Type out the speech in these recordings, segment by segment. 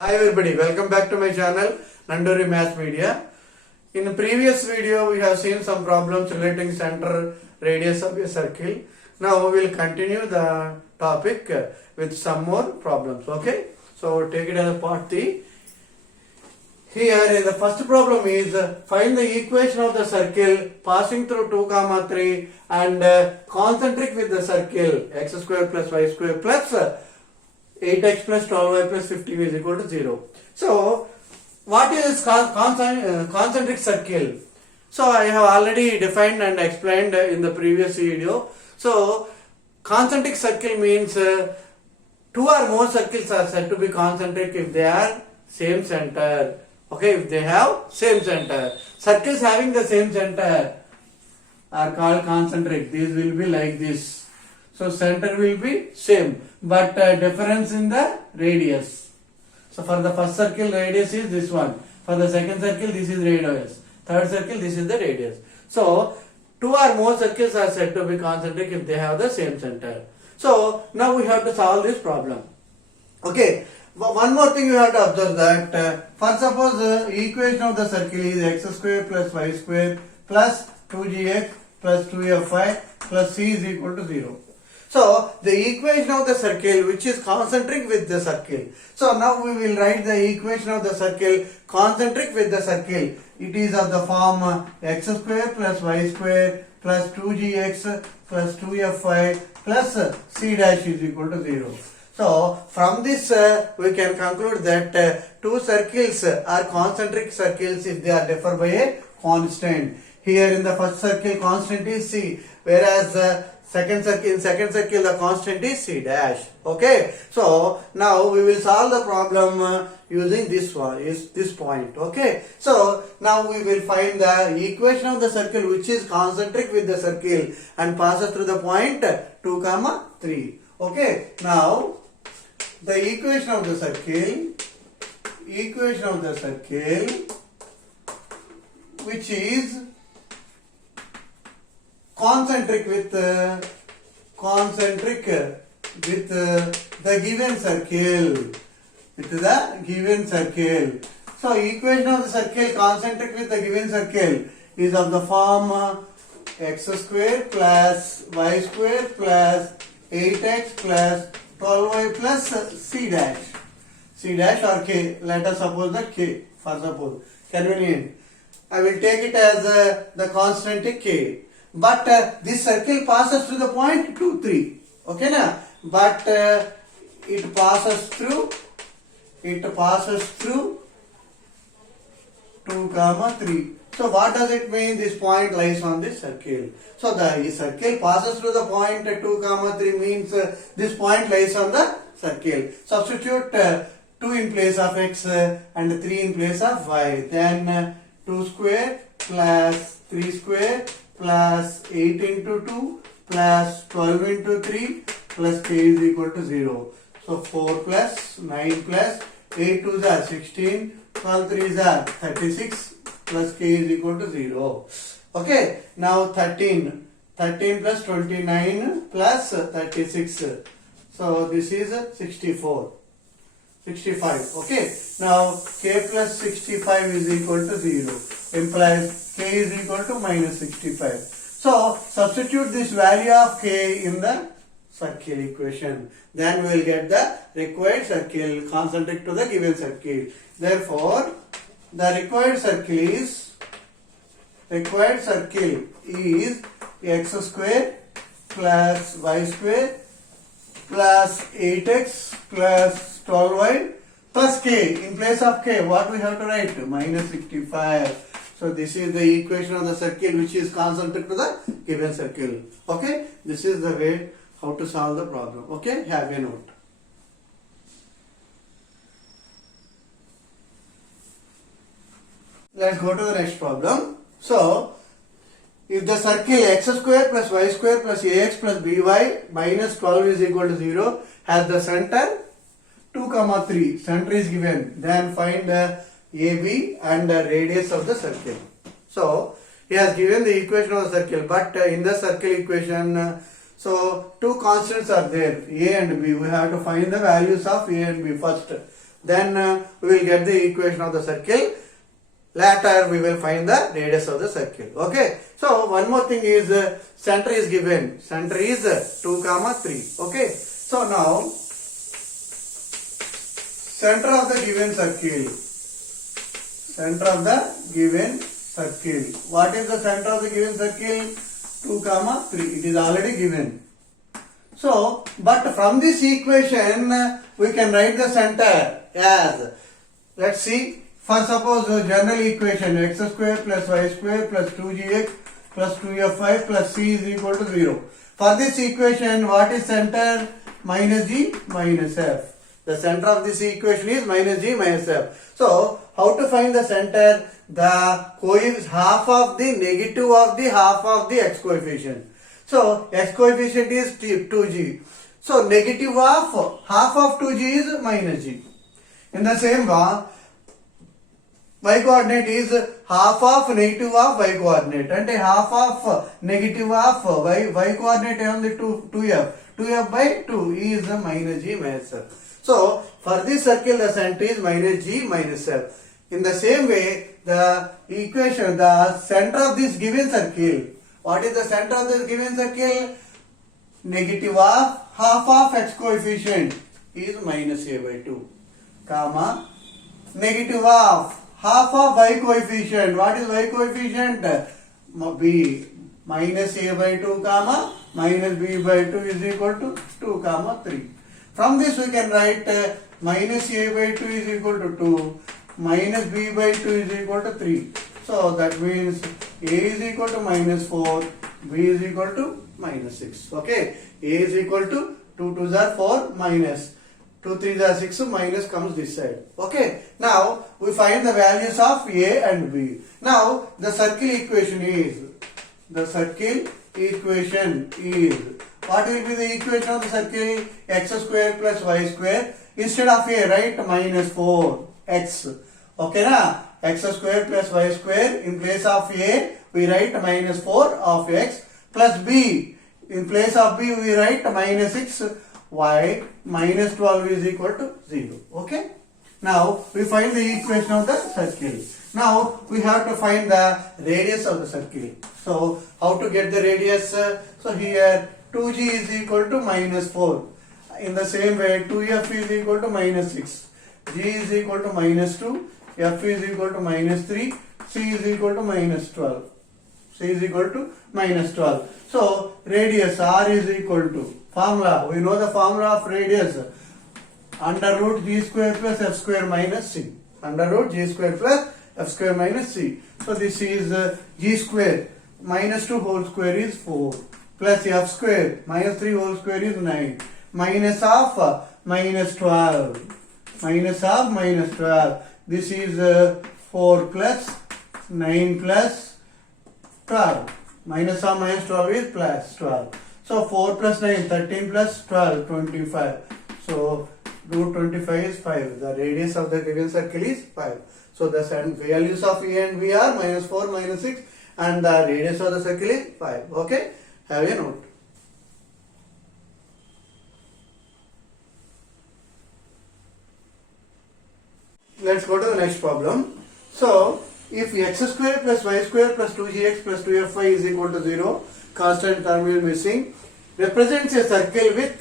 Hi everybody, welcome back to my channel Nanduri Math Media. In the previous video we have seen some problems relating center radius of a circle. Now we will continue the topic with some more problems. Okay, so take it as a part 3. Here the first problem is find the equation of the circle passing through 2 comma 3 and concentric with the circle x square plus y square plus 8x plus 12y plus 15 is equal to 0. So, what is concentric circle? So, I have already defined and explained in the previous video. So, concentric circle means two or more circles are said to be concentric if they are same center. Okay, if they have same center. Circles having the same center are called concentric. These will be like this. So center will be same, but difference in the radius. So for the first circle radius is this one. For the second circle this is radius. Third circle this is the radius. So two or more circles are said to be concentric if they have the same center. So now we have to solve this problem. Okay. One more thing you have to observe that first suppose the equation of the circle is x square plus y square plus 2gx plus 2fy plus c is equal to 0. So the equation of the circle which is concentric with the circle. So now we will write the equation of the circle concentric with the circle. It is of the form x square plus y square plus 2gx plus 2fy plus c dash is equal to 0. So from this we can conclude that two circles are concentric circles if they are differ by a constant. Here in the first circle constant is c, whereas second circle the constant is c dash. Okay, so now we will solve the problem using this one, is this point. Okay, so now we will find the equation of the circle which is concentric with the circle and passes through the point 2 comma 3. Okay, now the equation of the circle which is concentric with the given circle. So equation of the circle concentric with the given circle is of the form x square plus y square plus 8x plus 12y plus c dash or k. Let us suppose that k for suppose convenient. I will take it as the constant k. But this circle passes through the point 2, 3. Okay na? But it passes through 2 comma 3. So what does it mean? This point lies on this circle. So the circle passes through the point 2 comma 3 means this point lies on the circle. Substitute 2 in place of x and 3 in place of y. Then 2 square plus 3 square plus 8 into 2 plus 12 into 3 plus k is equal to 0. So 4 plus 9 plus 8 2s are 16, 12 3s are 36 plus k is equal to 0. Okay, now 13 plus 29 plus 36. So this is 65. Okay, now k plus 65 is equal to 0, implies k is equal to minus 65. So substitute this value of k in the circle equation. Then we will get the required circle concentric to the given circle. Therefore, the required circle is x square plus y square plus 8x plus 12y plus k. In place of k, what we have to write? Minus 65. So this is the equation of the circle which is concentric to the given circle. Okay, this is the way how to solve the problem. Okay, have a note. Let's go to the next problem. So, if the circle x square plus y square plus ax plus by minus 12 is equal to 0 has the center 2 comma 3, center is given, then find AB and the radius of the circle. So, he has given the equation of the circle, but in the circle equation, so two constants are there, a and b. We have to find the values of a and b first. then we will get the equation of the circle. Later we will find the radius of the circle. Okay. So one more thing is center is given. Center is 2, 3. Okay. So now center of the given circle. Center of the given circle. What is the center of the given circle? 2, 3. It is already given. So, but from this equation we can write the center as, let's see. First, suppose general equation x square plus y square plus 2gx plus 2f5 plus c is equal to 0. For this equation, what is center? Minus g minus f. The center of this equation is minus g minus f. So, how to find the center? The half of the negative of the half of the x coefficient. So, x coefficient is 2g. So, negative of half of 2g is minus g. In the same way, y coordinate is half of negative of y coordinate, and half of negative of y coordinate on the 2f. 2f by 2 is minus g minus f. So, for this circle the center is minus g minus f. In the same way, the equation, the center of this given circle, what is the center of this given circle? Negative of half of x coefficient is minus a by 2, comma, negative of half of y coefficient. What is y coefficient? B. Minus a by 2, comma, minus b by 2 is equal to 2, 3. From this we can write minus a by 2 is equal to 2, minus b by 2 is equal to 3. So that means a is equal to minus 4, b is equal to minus 6. Okay, a is equal to 2 2s are 4 minus 2 3s are 6, minus comes this side. Okay, now we find the values of a and b. Now the circle equation is, what will be the equation of the circle? X square plus y square. Instead of a, write minus 4x. Okay na? X square plus y square, in place of a we write minus 4 of x, plus b, in place of b we write minus 6 y, minus 12 is equal to 0. Okay. Now we find the equation of the circle. Now we have to find the radius of the circle. So how to get the radius? So here 2g is equal to minus 4. In the same way 2f is equal to minus 6. G is equal to minus 2. F is equal to minus 3. C is equal to minus 12. C is equal to minus 12. So radius R is equal to, formula, we know the formula of radius, under root g square plus f square minus c. Under root g square plus f square minus c. So this is g square, minus 2 whole square is 4, plus f square, minus 3 whole square is 9, minus of minus 12, minus of minus 12. This is 4 plus 9 plus 12. Minus of minus 12 is plus 12. So 4 plus 9, 13 plus 12, 25. So root 25 is 5. The radius of the given circle is 5. So the values of A and B are minus 4, minus 6, and the radius of the circle is 5. Okay? Have a note. Let's go to the next problem. So, if x square plus y square plus 2gx plus 2fy is equal to 0, constant term is missing, represents a circle with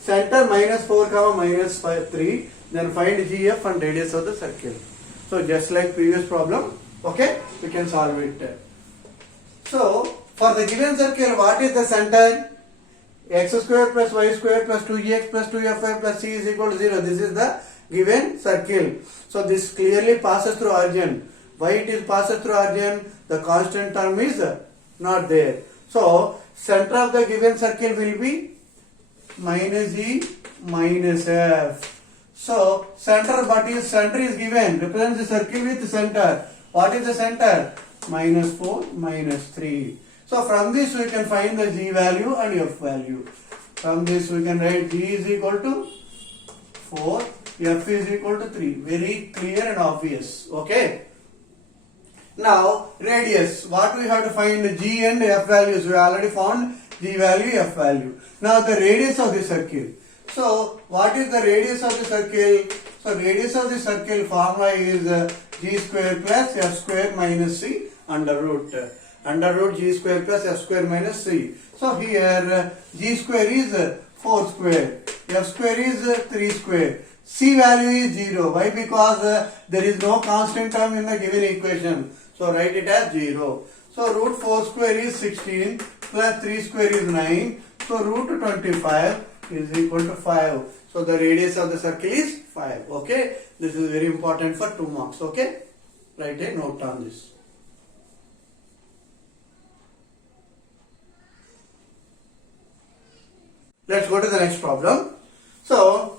center minus 4, minus 5, 3, then find gf and radius of the circle. So, just like previous problem, okay, we can solve it. So, for the given circle, what is the center? X square plus y square plus 2gx plus 2fy plus c is equal to 0. This is the given circle. So this clearly passes through origin. Why it is passes through origin? The constant term is not there. So center of the given circle will be minus e minus f. So center, what is center is given, represents the circle with center. What is the center? Minus 4 minus 3. So from this we can find the g value and f value. From this we can write g is equal to 4, f is equal to 3. Very clear and obvious. Okay. Now radius. What we have to find? G and f values. We already found g value, f value. Now the radius of the circle. So what is the radius of the circle? So radius of the circle formula is g square plus f square minus c under root. Under root g square plus f square minus c. So here g square is 4 square, f square is 3 square. C value is 0. Why? Because there is no constant term in the given equation. So write it as 0. So root 4 square is 16 plus 3 square is 9. So root 25 is equal to 5. So the radius of the circle is 5. Okay. This is very important for 2 marks. Okay. Write a note on this. Let's go to the next problem. So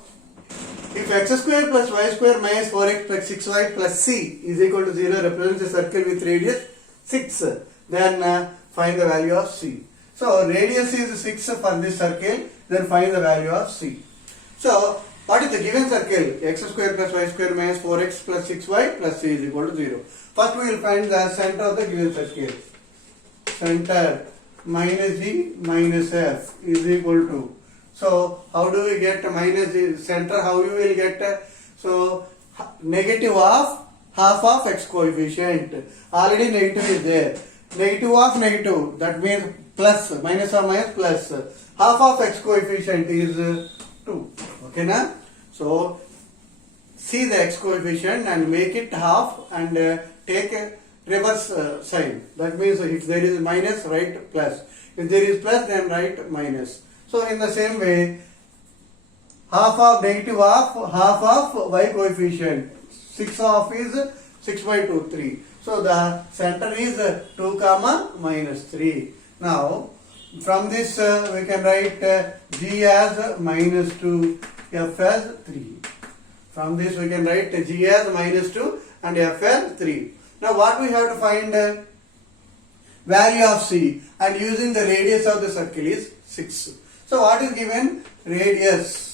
if x square plus y square minus 4x plus 6y plus c is equal to 0 represents a circle with radius 6, then find the value of c. So radius is 6 for this circle, then find the value of c. So what is the given circle? X square plus y square minus 4x plus 6y plus c is equal to 0. First we will find the center of the given circle. Center minus g minus f is equal to. So how do we get minus the center? How you will get? So negative of half of x coefficient. Already negative is there. Negative of negative, that means plus, minus or minus plus. Half of x coefficient is 2. Okay na? So see the x coefficient and make it half and take a reverse sign. That means if there is minus, write plus. If there is plus, then write minus. So in the same way, half of negative of half of y coefficient. 6 of is 6 by 2, 3. So the center is 2 comma minus 3. Now from this we can write g as minus 2, f as 3. From this we can write g as minus 2 and f as 3. Now what we have to find? Value of c, and using the radius of the circle is 6. So what is given? Radius.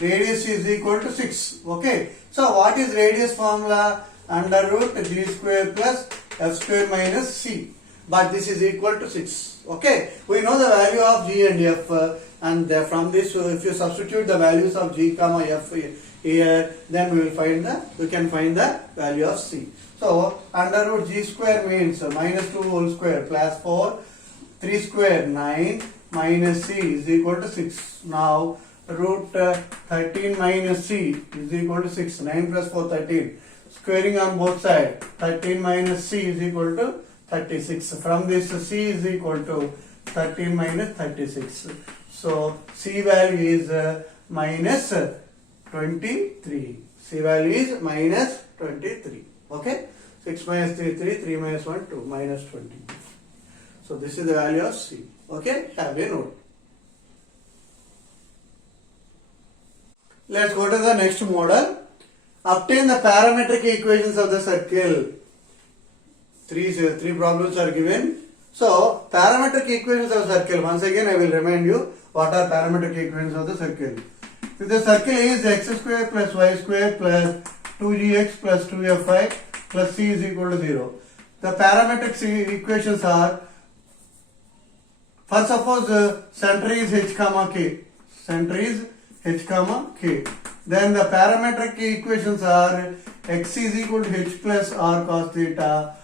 Radius is equal to 6. Okay. So what is radius formula? Under root g square plus f square minus c. But this is equal to 6. Okay. We know the value of g and f, and from this if you substitute the values of g comma f here, then we can find the value of c. So under root g square means minus 2 whole square plus 4, 3 square 9 minus c is equal to 6. Now root 13 minus c is equal to 6. 9 plus 4, 13. Squaring on both sides. 13 minus c is equal to 36. From this c is equal to 13 minus 36. So c value is minus 23. C value is minus 23. Okay. 6 minus 3, 3. 3 minus 1, 2. Minus 20. So this is the value of c. Okay. Have a note. Let's go to the next model. Obtain the parametric equations of the circle. Three problems are given. So parametric equations of the circle. Once again I will remind you what are parametric equations of the circle. If the circle is x square plus y square plus 2gx plus 2fy plus c is equal to 0. The parametric equations are, first suppose center is h comma k. Center is h comma k. Then the parametric equations are x is equal to h plus r cos theta,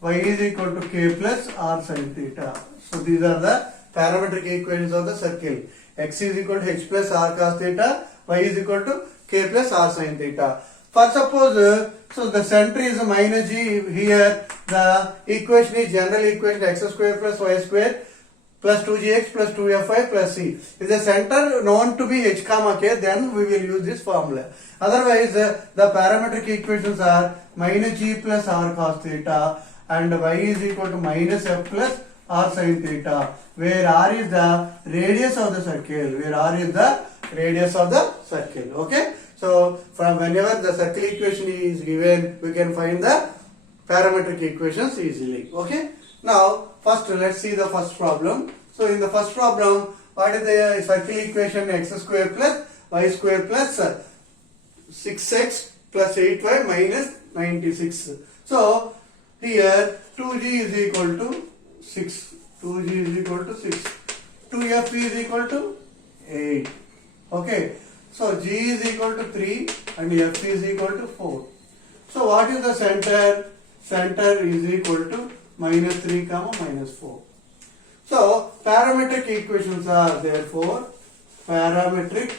y is equal to k plus r sin theta. So these are the parametric equations of the circle. X is equal to h plus r cos theta, y is equal to k plus r sin theta. For suppose, so the center is minus g, here the equation is general equation x square plus y square plus 2gx plus 2fy plus c. If the center known to be h comma k, then we will use this formula. Otherwise, the parametric equations are minus g plus r cos theta and y is equal to minus f plus r sin theta, where r is the radius of the circle. Where r is the radius of the circle. Okay. So from whenever the circle equation is given, we can find the parametric equations easily. Okay. Now first let's see the first problem. So in the first problem, what is the circle equation? X square plus y square plus 6x plus 8y minus 96. So here 2g is equal to 6. 2g is equal to 6. 2f is equal to 8. Okay. So G is equal to 3 and F is equal to 4. So what is the center? Center is equal to minus 3 comma minus 4. So parametric equations are therefore parametric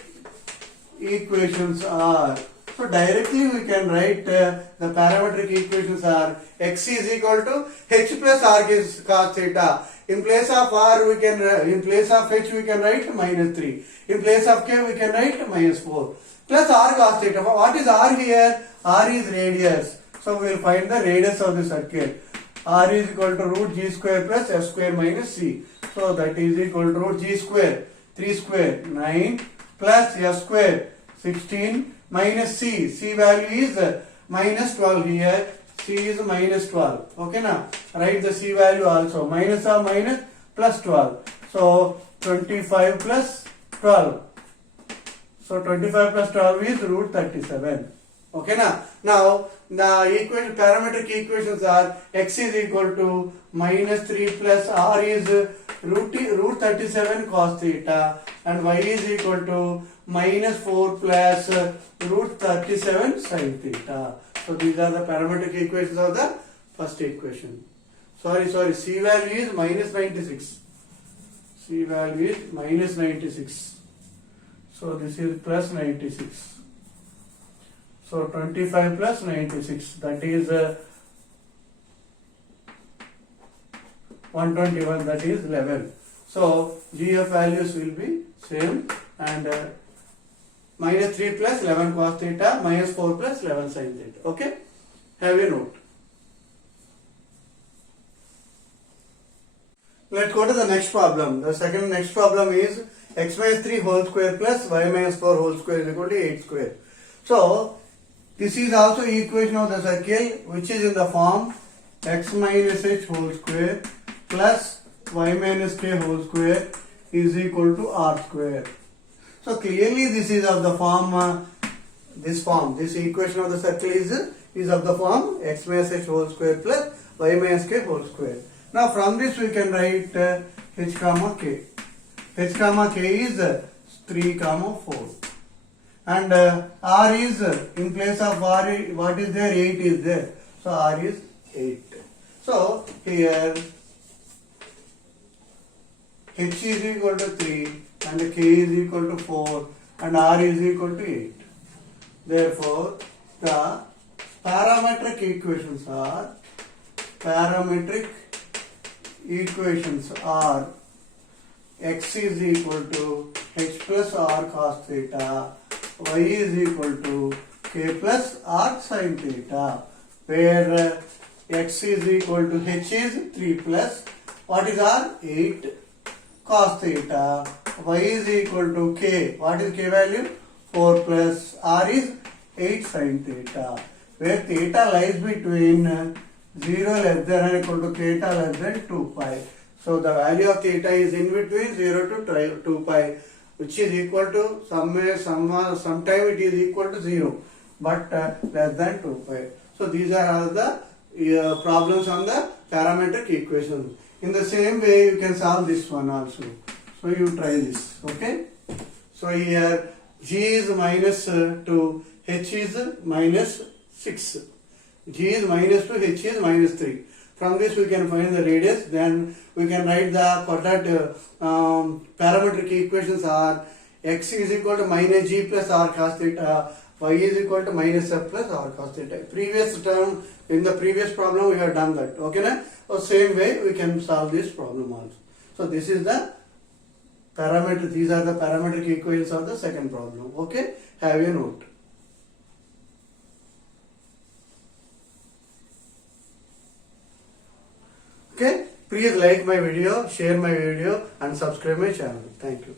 equations are. So directly we can write the parametric equations are x is equal to h plus r cos theta. In place of r we can in place of h we can write minus 3. In place of k we can write minus 4 plus r cos theta. What is r here? R is radius. So we will find the radius of the circle. R is equal to root g square plus f square minus c. So that is equal to root g square 3 square 9 plus f square 16 minus c. C value is minus 12 here. C is minus 12. Okay now. Write the c value also. Minus or minus plus 12. So 25 plus 12. So 25 plus 12 is root 37. Okay now. Now the parametric equations are x is equal to minus 3 plus r is root 37 cos theta and y is equal to minus 4 plus root 37 sin theta. So these are the parametric equations of the first equation. Sorry, C value is minus 96. C value is minus 96. So this is plus 96. So 25 plus 96, that is 121, that is 11. So GF values will be same and minus 3 plus 11 cos theta minus 4 plus 11 sin theta. Okay, have a note. Let's go to the next problem. The next problem is x minus 3 whole square plus y minus 4 whole square is equal to 8 square. So this is also equation of the circle which is in the form x minus h whole square plus y minus k whole square is equal to r square. So clearly this is of the form this equation of the circle is of the form x minus h whole square plus y minus k whole square. Now from this we can write h comma k. H comma k is 3 comma 4. And r is in place of r, what is there? 8 is there. So r is 8. So here h is equal to 3 and k is equal to 4 and r is equal to 8. Therefore the parametric equations are x is equal to h plus r cos theta, y is equal to k plus r sin theta, where x is equal to h is 3 plus what is r? 8 cos theta, y is equal to k, what is k value? 4 plus r is 8 sin theta, where theta lies between 0 less than or equal to theta less than 2 pi. So the value of theta is in between 0 to 2 pi, which is equal to sometime it is equal to 0, but less than 2 pi. So these are all the problems on the parametric equation. In the same way you can solve this one also. So you try this. Okay. So here g is minus 2, h is minus 6. G is minus 2, h is minus 3. From this we can find the radius. Then we can write the quadratic parametric equations are x is equal to minus g plus r cos theta, y is equal to minus f plus r cos theta. Previous term in the previous problem we have done that. Okay, na? So same way we can solve this problem also. So this is the parameter. These are the parametric equations of the second problem. Okay, have a note. Okay, please like my video, share my video and subscribe my channel. Thank you.